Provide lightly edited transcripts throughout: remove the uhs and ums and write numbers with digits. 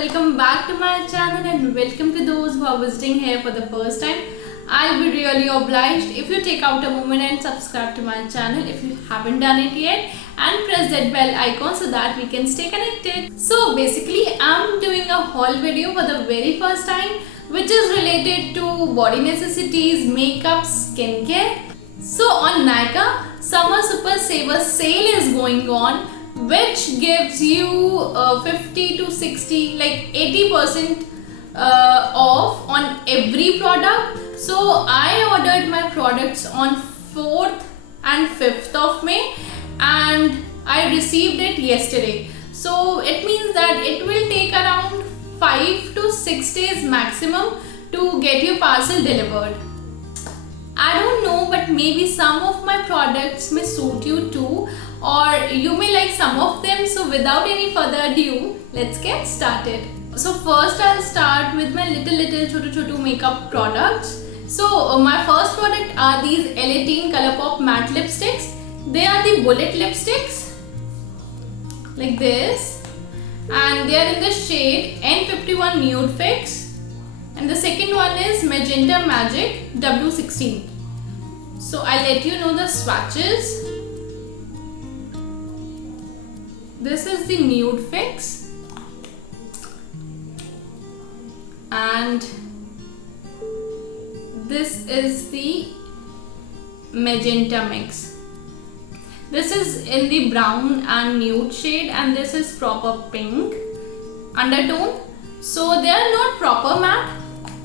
welcome back to my channel and welcome to those who are visiting here for the first time. I'll be really obliged if you take out a moment and subscribe to my channel if you haven't done it yet, and press that bell icon so that we can stay connected. So basically I'm doing a haul video for the very first time which is related to body necessities, makeup, skincare. So on Nykaa, Summer Super Saver sale is going on, which gives you 50 to 60, like 80% off on every product. So I ordered my products on 4th and 5th of May and I received it yesterday. So it means that it will take around 5 to 6 days maximum to get your parcel delivered. I don't know, but maybe some of my products may suit you too, or you may like some of them. So without any further ado, let's get started. So first I'll start with my little chotu makeup products. So my first product are these L18 Colourpop matte lipsticks. They are the bullet lipsticks like this, and they are in the shade N51 Nude Fix, and the second one is Magenta Magic W16. So I'll let you know the swatches. This is the Nude Fix and this is the Magenta Mix. This is in the brown and nude shade, and this is proper pink undertone. So they are not proper matte,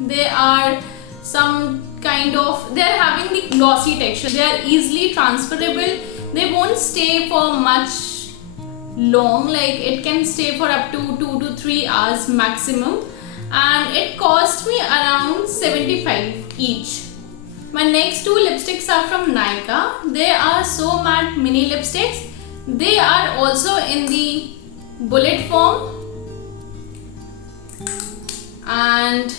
they are some kind of, they are having the glossy texture. They are easily transferable, they won't stay for much long, like it can stay for up to 2 to 3 hours maximum, and it cost me around 75 each. My next two lipsticks are from Nykaa. They are So Matte mini lipsticks. They are also in the bullet form, and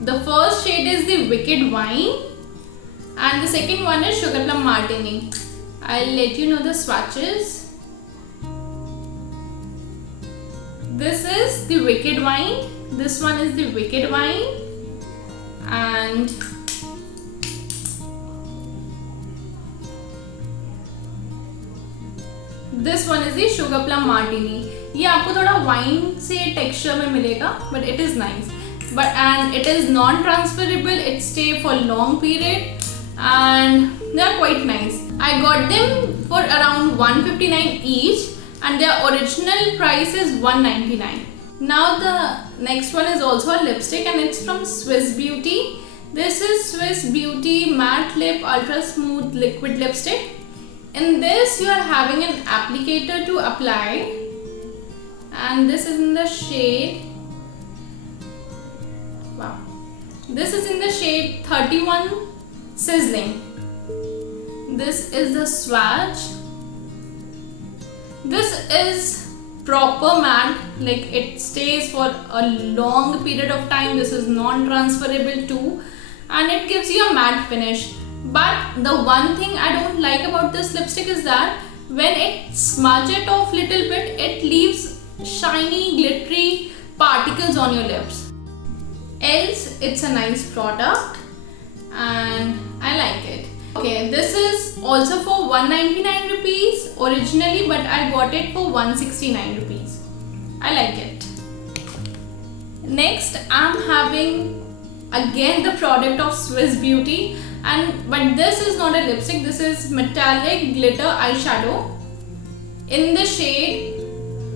the first shade is the Wicked Wine and the second one is Sugar Plum Martini. I'll let you know the swatches. This is the Wicked Wine, this one is the Wicked Wine, and this one is the Sugar Plum Martini. ये आपको थोड़ा wine से texture में मिलेगा, but it is nice. And it is non-transferable, it stay for long period and they are quite nice. I got them for around 159 each and their original price is 199. Now the next one is also a lipstick and it's from Swiss Beauty. This is Swiss Beauty Matte Lip Ultra Smooth Liquid Lipstick. In this you are having an applicator to apply, and this is in the shade, wow, this is in the shade 31 Sizzling. This is the swatch. This is proper matte, like it stays for a long period of time. This is non-transferable too and it gives you a matte finish. But the one thing I don't like about this lipstick is that when it smudge it off little bit, it leaves shiny glittery particles on your lips. Else it's a nice product and I like it. Okay, this is also for 199 rupees originally, but I got it for 169 rupees. I like it. Next I'm having again the product of Swiss Beauty, but this is not a lipstick, this is metallic glitter eyeshadow in the shade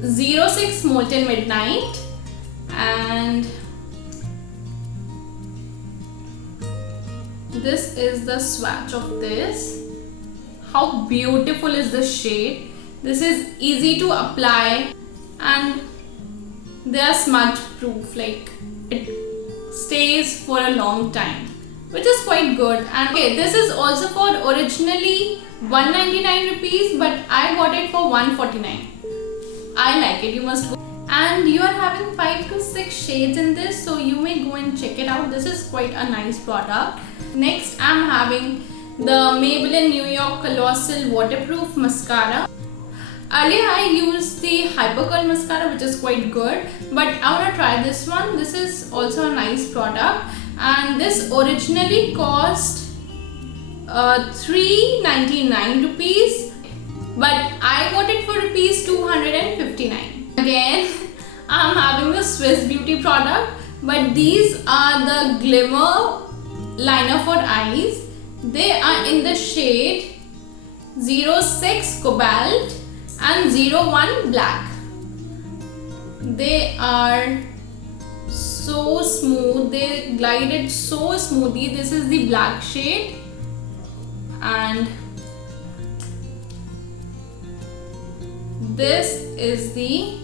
06 Molten Midnight, and this is the swatch of this. How beautiful is this shade. This is easy to apply and they are smudge proof, like it stays for a long time, which is quite good. And okay, this is also for originally 199 rupees, but I got it for 149. I like it, you must go. And you are having 5 to 6 shades in this, so you may go and check it out. This is quite a nice product. Next I'm having the Maybelline New York Colossal Waterproof Mascara. Earlier I used the Hyper Curl mascara, which is quite good, but I want to try this one. This is also a nice product, and this originally cost 399 rupees, but I got it for rupees 259. Again, I'm having the Swiss Beauty product, but these are the Glimmer liner for eyes. They are in the shade 06 Cobalt and 01 Black. They are so smooth, they glided so smoothly. This is the black shade, and this is the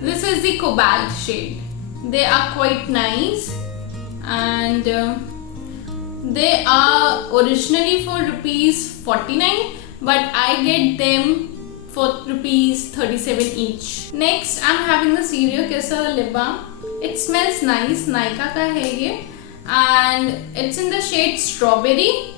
this is the Cobalt shade. They are quite nice, and they are originally for rupees 49, but I get them for rupees 37 each. Next, I'm having the Serial Kisser lip balm. It smells nice. Nykaa ka hai ye, and it's in the shade Strawberry,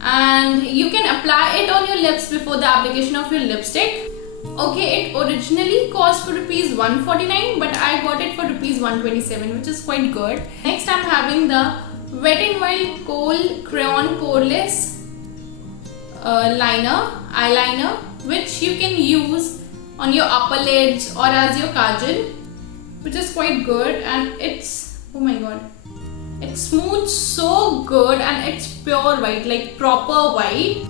and you can apply it on your lips before the application of your lipstick. Okay, it originally cost for rupees 149, but I got it for rupees 127, which is quite good. Next, I'm having the Wet n Wild Kohl Crayon Poreless eyeliner, which you can use on your upper lids or as your kajal, which is quite good, and it's, oh my god, it smooths so good, and it's pure white, like proper white.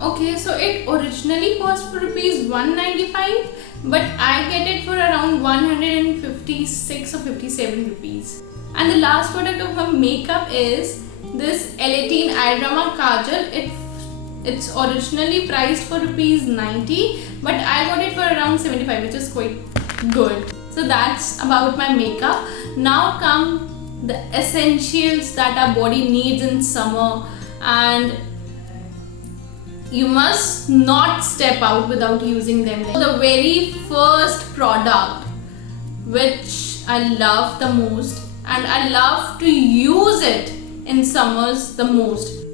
Okay, so it originally cost for rupees 195, but I get it for around 156 or 57 rupees. And the last product of my makeup is this L18 Eye Drama Kajal. It's originally priced for rupees 90, but I got it for around 75, which is quite good. So that's about my makeup. Now come the essentials that our body needs in summer, and you must not step out without using them. The very first product which I love the most, and I love to use it in summers the most,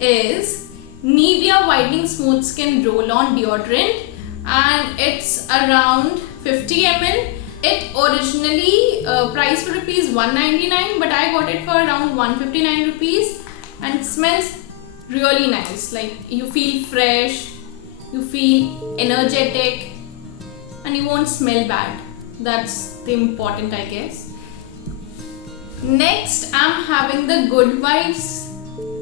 is Nivea Whitening Smooth Skin Roll-On Deodorant, and it's around 50 ml. It originally priced for rupees 199, but I got it for around 159 rupees, and it smells really nice. Like, you feel fresh, you feel energetic, and you won't smell bad. That's the important, I guess. Next, I'm having the Good Vibes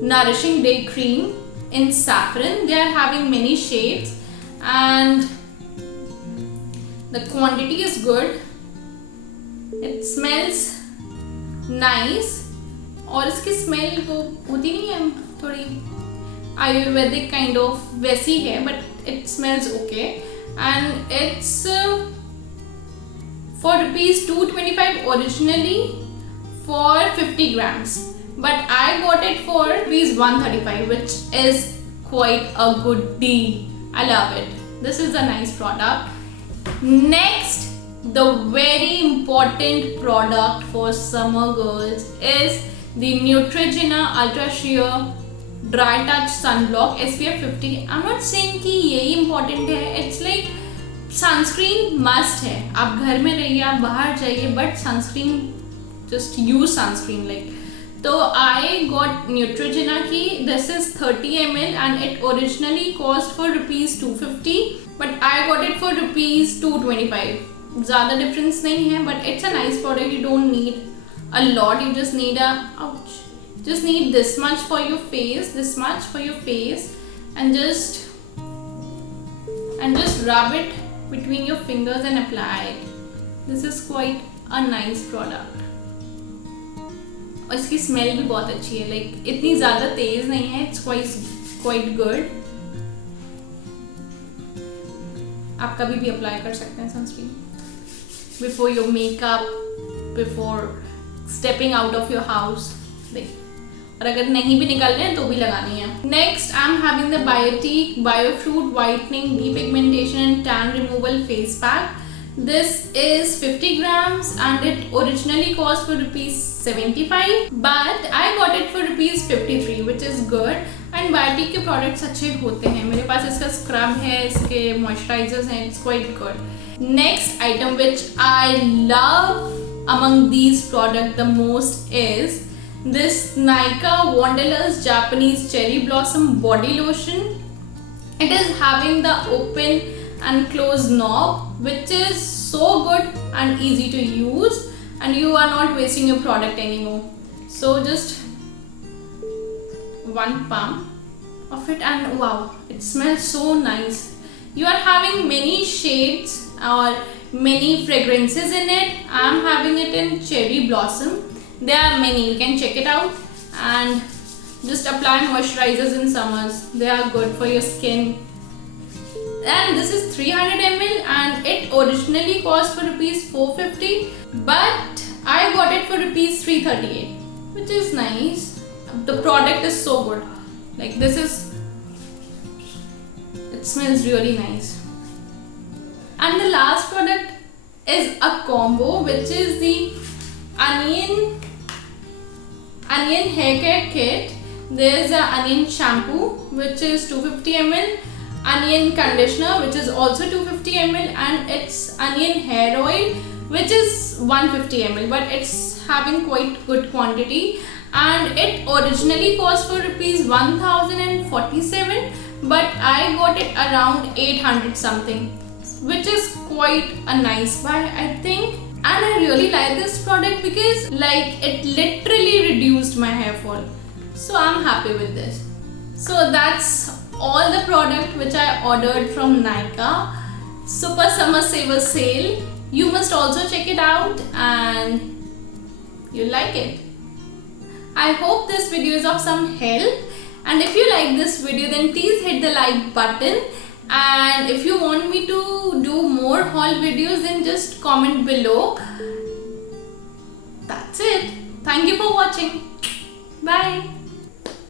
Nourishing Day Cream in Saffron. They are having many shades, and the quantity is good. It smells nice, और इसकी smell वो होती नहीं है, थोड़ी Ayurvedic kind of वैसी है, but it smells okay, and it's for rupees 225 originally for 50 grams, but I got it for rupees 135, which is quite a good deal. I love it. This is a nice product. Next, the very important product for summer girls is the Neutrogena Ultra Sheer Dry Touch Sunblock SPF 50. I'm not saying कि यही important है. It's like sunscreen must है. आप घर में रहिए, आप बाहर जाइए, but sunscreen, just use sunscreen. Like, तो आई गॉट न्यूट्रोजेना की. This is 30 ml and it originally cost for rupees 250, but I got it for rupees 225. ज़्यादा डिफरेंस नहीं है, but it's a nice product. You don't need a lot, you just need just need this much for your face, this much for your face, and just rub it between your fingers and apply it. This is quite a nice product. और इसकी smell भी बहुत अच्छी है. Like, इतनी ज़्यादा तेज नहीं है. It's quite good. आप कभी भी अप्लाई कर सकते हैं sunscreen before your makeup, before stepping out of your house. Like, और अगर नहीं भी निकल रहे हैं तो भी लगानी है. Next, I am having the Biotique bio fruit whitening depigmentation and tan removal face pack. This is 50 grams and it originally cost for rupees 75, but I got it for rupees 53, which is good. I and Biotique के products अच्छे होते हैं. मेरे पास इसका scrub है, इसके moisturisers हैं, it's quite good. Next item which I love among these products the most is this Nykaa Wanderlust Japanese Cherry Blossom Body Lotion. It is having the open and close knob which is so good and easy to use, and you are not wasting your product anymore. So just one pump of it and wow, it smells so nice. You are having many shades or many fragrances in it. I am having it in Cherry Blossom. There are many, you can check it out, and just apply moisturizers in summers. They are good for your skin. And this is 300 ml and it originally cost for rupees 450, but I got it for rupees 338, which is nice. The product is so good. Like this is, it smells really nice. And the last product is a combo which is the onion hair care kit. There is a onion shampoo which is 250 ml, onion conditioner which is also 250 ml, and it's onion hair oil which is 150 ml, but it's having quite good quantity, and it originally cost for rupees 1047, but I got it around 800 something, which is quite a nice buy, I think. And I really like this product because like it literally reduced my hair fall, so I'm happy with this. So that's all the product which I ordered from Nykaa Super Summer Saver Sale. You must also check it out and you'll like it. I hope this video is of some help, and if you like this video then please hit the like button, and if you want me to do more haul videos then just comment below. That's it. Thank you for watching. Bye.